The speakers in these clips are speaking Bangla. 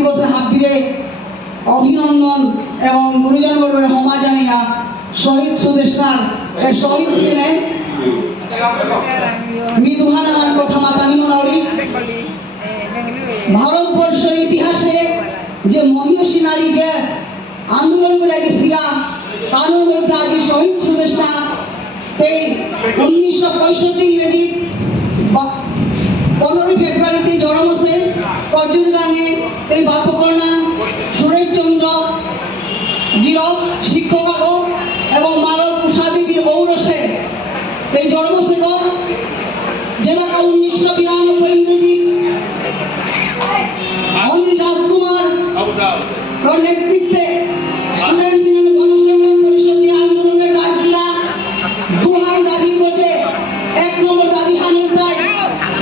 দিবসে হাবিরে অভিনন্দন এবং গুরুজন বর্গের ক্ষমা জানিয়া শহীদ সুদেশনার এই শহীদ দিনে মৃদুহান আমার কথা মাতানি মোরাউরি ভারতবর্ষের ইতিহাসে যে মহিষী নারী যে আন্দোলন করে গেছিলাম তার মধ্যে আজ শহীদ সুদেশনা এই 1965 ইংরেজি 15 ফেব্রুয়ারিতে জন্ম হয়েছে কজুরগাঁয়ে এই বাপকর্ণা সুরেশ চন্দ্র গিরক শিক্ষক এবং মানব উষাদেবী ঔরসে এই জন্ম হয়েছে যেটাকে 1992 ইংরেজি অনিল রাজকুমার নেতৃত্বে স্টুডেন্টস ইউনিয়ন গণসংগ্রাম পরিষদ যে আন্দোলনের ডাক দিলা দুহান দাবি বোঝে 1 নম্বর দাবি হানির দায়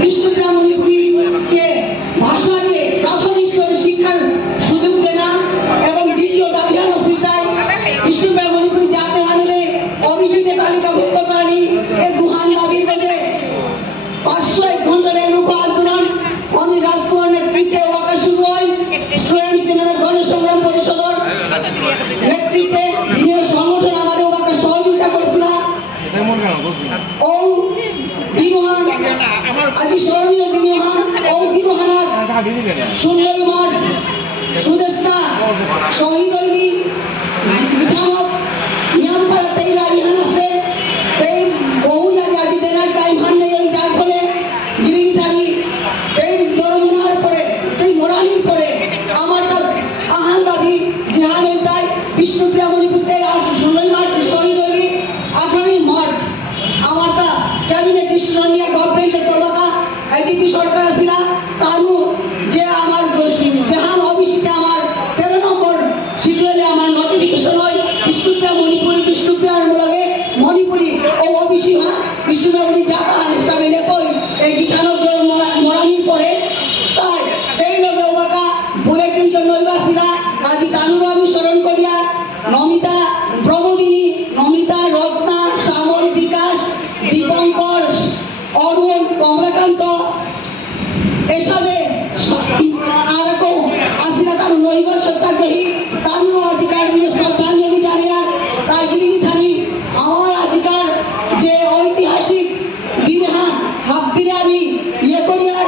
বিষ্ণুপ্রিয়া মণিপুরীকে ভাষাকে প্রাথমিক স্তরে শিক্ষার সুযোগ দেনা এবং দ্বিতীয় দাবি হানসির দায় বিষ্ণুপ্রিয়া মণিপুরী জাতে হানলে অভিষেকে তালিকাভুক্ত করেনি এই দুহান দাবির বোঝে 501 ঘন্টার রূপ আন্দোলন অনিল রাজকুমার নেতৃত্বে ওয়াকা শুরু হয় স্টুডেন্টস ইউনিয়ন গণসংগ্রাম পরিষদের নেতৃত্বে বিভিন্ন সংগঠন আমাদের ওয়াকা সহযোগিতা করেছিল ও দিনহান আজ স্মরণীয় দিনহান ও দিনহানা 16 মার্চ সুদেশনা শহীদ হইনি বিধানক নিয়মপাড়া তেইরা রিহান আছে এই বহু জায়গায় আজ দেনার টাইম হান নেই ওই যার ফলে গিরিগিধারি এই জরমুনার পরে এই মোরানির পরে আমার আহান দাবি জেহানের দায় বিষ্ণুপ্রিয়া মণিপুরতে 16 মার্চ শহীদ হইনি 18 মার্চ আমার তা ক্যাবিনেট ডিসিশন নিয়ে গভর্নমেন্টে করবাকা আইজিপি সরকার আসিলা তানু যে আমার জেহান অফিসে আমার 13 নম্বর শিডিউলে আমার নোটিফিকেশন হয় বিষ্ণুপ্রিয়া মণিপুরী বিষ্ণুপ্রিয়ার লগে মণিপুরী ও ওবিসি বিষ্ণুপ্রিয়া জাতা হিসাবে লেখই এই গীতানক মোরানির পরে তাই এই লগে ওবাকা বুলেটিন জন্য ইবাসিরা আজি তানুর আমি স্মরণ করিয়া নমিতা প্রমোদিনী নমিতা রত্না শ্যামল বিকাশ দীপঙ্কর অরুণ কমলাকান্ত এসাদে আর রকম আসিরা তার নৈব সত্যাগ্রহী তানু আজিকার দিনে শ্রদ্ধাঞ্জলি জানিয়া তাই গিরিগিধারী আমার আজিকার যে ঐতিহাসিক দিনহান হাব্বিরে আমি ইয়ে করিয়ার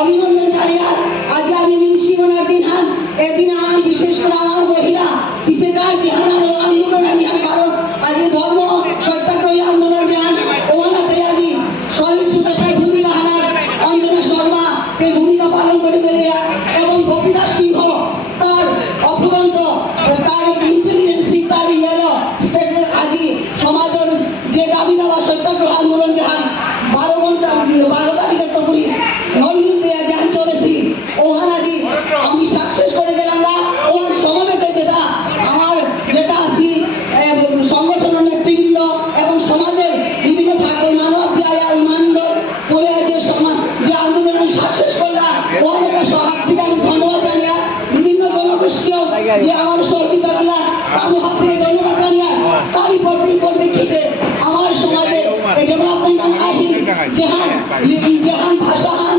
অভিনন্দন জানিয়া আজ আমি নিমসিমনার দিনহান এদিন আমি বিশেষ করে আমার মহিলা বিশেষকার জেহানার আন্দোলন আমি কারণ আজ ধর্ম সত্যাগ্রহী আন্দোলন জেহান ওখানে আজি শহীদ সুদেশের ভূমিকা হানার অঞ্জনা শর্মা এই ভূমিকা পালন করে বেরিয়া এবং গোপীনাথ সিংহ তার অফুরন্ত তার ইন্টেলিজেন্সি তার ইয়েলো স্টেটের আজি সমাজের যে দাবি দেওয়া সত্যাগ্রহ আন্দোলন জেহান 12 তারিখে তো করি 9 দিন দেয়া জেহান চলেছি ওখানে আজি আমি সাকসেস করে গেলাম না ওর সমাবেশে যেটা আমার যেটা আছি সংগঠনের নেতৃবৃন্দ এবং সমাজের বিভিন্ন থাকে মানব দেয়া ইমানদার করে যে সমাজ যে আন্দোলন আমি সাকসেস করলাম ওকে সহায়তা আমি ধন্যবাদ জানিয়া বিভিন্ন জনগোষ্ঠীও যে আমার সহযোগিতা দিলাম আমি হাতে ধন্যবাদ জানিয়া তারই পরিপ্রেক্ষিতে আমার সমাজে ডেভেলপমেন্ট আইন জেহান ভাষাহান